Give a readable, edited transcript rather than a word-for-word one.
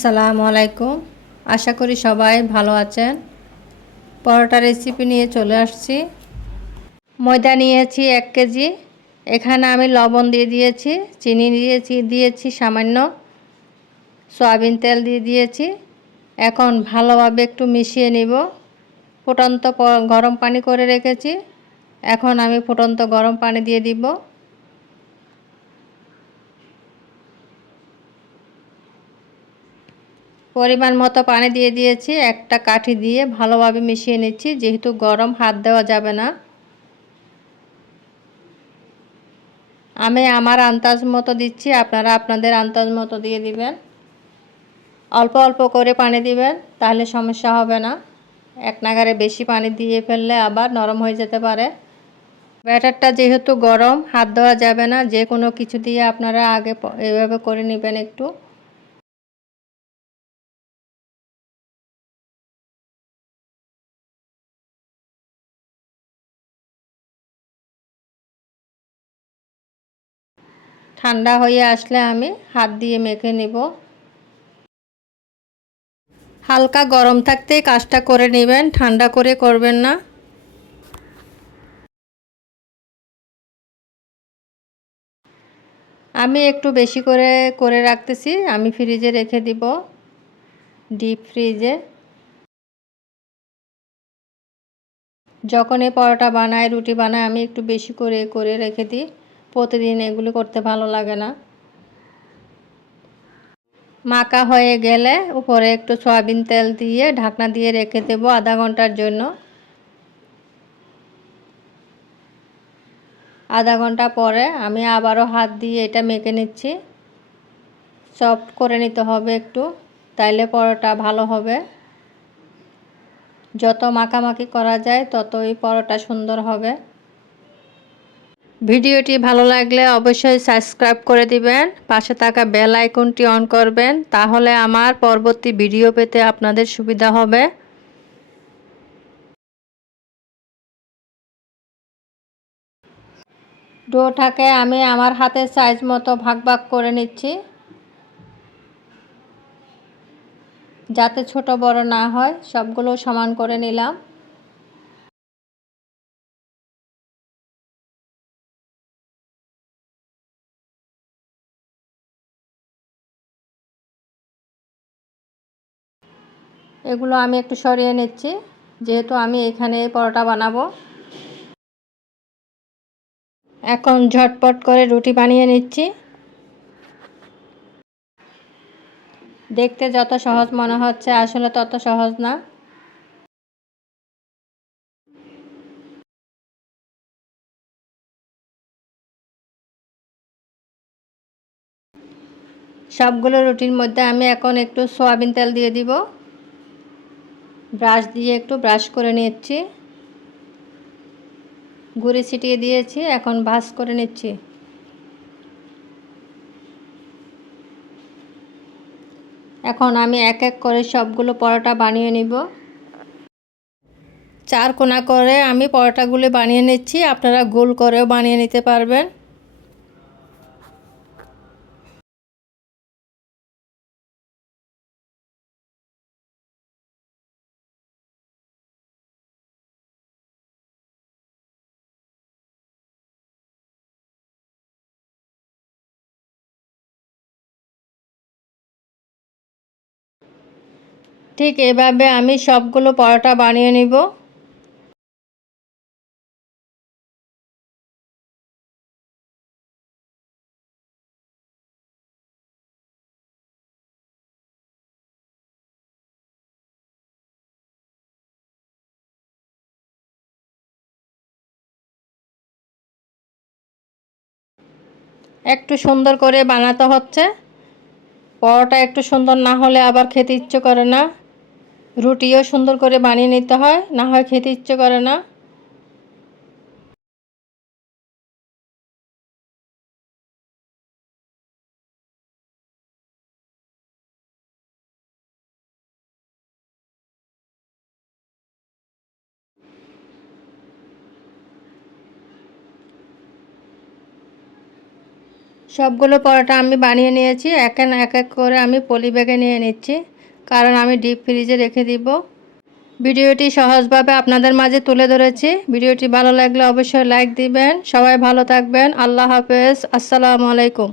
আসসালামু আলাইকুম। আশা করি সবাই ভালো আছেন। পরোটা রেসিপি নিয়ে চলে আসছি। ময়দা নিয়েছি 1 কেজি। এখানে আমি লবণ দিয়ে দিয়েছি, চিনি দিয়েছি সামান্য, সয়াবিন তেল দিয়ে দিয়েছি। এখন ভালোভাবে একটু মিশিয়ে নিব। ফুটন্ত গরম পানি করে রেখেছি। এখন আমি ফুটন্ত গরম পানি দিয়ে দিব। পরিমাণ মতো পানি দিয়ে দিয়েছি। একটা কাঠি দিয়ে ভালোভাবে মিশিয়ে নিচ্ছি, যেহেতু গরম হাত দেওয়া যাবে না। আমি আমার আন্দাজ মতো দিচ্ছি, আপনারা আপনাদের আন্দাজ মতো দিয়ে দিবেন। অল্প অল্প করে পানি দিবেন, তাহলে সমস্যা হবে না। এক নাগাড়ে বেশি পানি দিয়ে ফেললে আবার নরম হয়ে যেতে পারে। ব্যাটারটা যেহেতু গরম, হাত দেওয়া যাবে না। যে কোনো কিছু দিয়ে আপনারা আগে এভাবে করে নেবেন একটু। ঠান্ডা হয়ে আসলে আমি হাত দিয়ে মেখে নিব। হালকা গরম থাকতেই কাজটা করে নেবেন, ঠান্ডা করে করবেন না। আমি একটু বেশি করে করে রাখতেছি, আমি ফ্রিজে রেখে দিব, ডিপ ফ্রিজে। যখন এই পরোটা বানাই, রুটি বানাই, আমি একটু বেশি করে করে রেখে দিই। প্রতিদিন এগুলি করতে ভালো লাগে না। মাখা হয়ে গেলে উপরে একটু সয়াবিন তেল দিয়ে ঢাকনা দিয়ে রেখে দেব আধা ঘন্টার জন্য। আধা ঘন্টা পরে আমি আবারও হাত দিয়ে এটা মেখে নিচ্ছি। সফট করে নিতে হবে একটু, তাইলে পরোটা ভালো হবে। যত মাখামাখি করা যায় ততই পরোটা সুন্দর হবে। ভিডিওটি ভালো লাগলে অবশ্যই সাবস্ক্রাইব করে দিবেন, পাশে থাকা বেল আইকনটি অন করবেন, তাহলে আমার পরবর্তী ভিডিও পেতে আপনাদের সুবিধা হবে। ডোটাকে আমি আমার হাতের সাইজ মতো ভাগ ভাগ করে নিচ্ছি, যাতে ছোট বড় না হয়। সবগুলো সমান করে নিলাম। এগুলো আমি একটু সরিয়ে নিচ্ছি, যেহেতু আমি এখানে পরোটা বানাবো। এখন ঝটপট করে রুটি বানিয়ে নিচ্ছি। দেখতে যত সহজ মনে হচ্ছে, আসলে তত সহজ না। সবগুলো রুটির মধ্যে আমি এখন একটু সয়াবিন তেল দিয়ে দিব। ব্রাশ দিয়ে একটু ব্রাশ করে নিচ্ছি, গুঁড়ি ছিটিয়ে দিয়েছি। এখন ভাঁজ করে নিচ্ছি। এখন আমি এক এক করে সবগুলো পরোটা বানিয়ে নিব। 4 কোনা করে আমি পরোটাগুলো বানিয়ে নিচ্ছি, আপনারা গোল করেও বানিয়ে নিতে পারবেন। ঠিক এভাবে আমি সবগুলো পরোটা বানিয়ে নিব। একটু সুন্দর করে বানাতে হচ্ছে। পরোটা একটু সুন্দর না হলে আবার খেতে ইচ্ছে করে না। রুটিও সুন্দর করে বানিয়ে নিতে হয়, না হয় খেতে ইচ্ছে করে না। সবগুলো পরোটা আমি বানিয়ে নিয়েছি। এক এক করে আমি পলি ব্যাগে নিয়ে নিচ্ছি, কারণ আমি ডিপ ফ্রিজে রেখে দিব। ভিডিওটি সহজভাবে আপনাদের মাঝে তুলে ধরেছি। ভিডিওটি ভালো লাগলে অবশ্যই লাইক দিবেন। সবাই ভালো থাকবেন। আল্লাহ হাফেজ। আসসালামু আলাইকুম।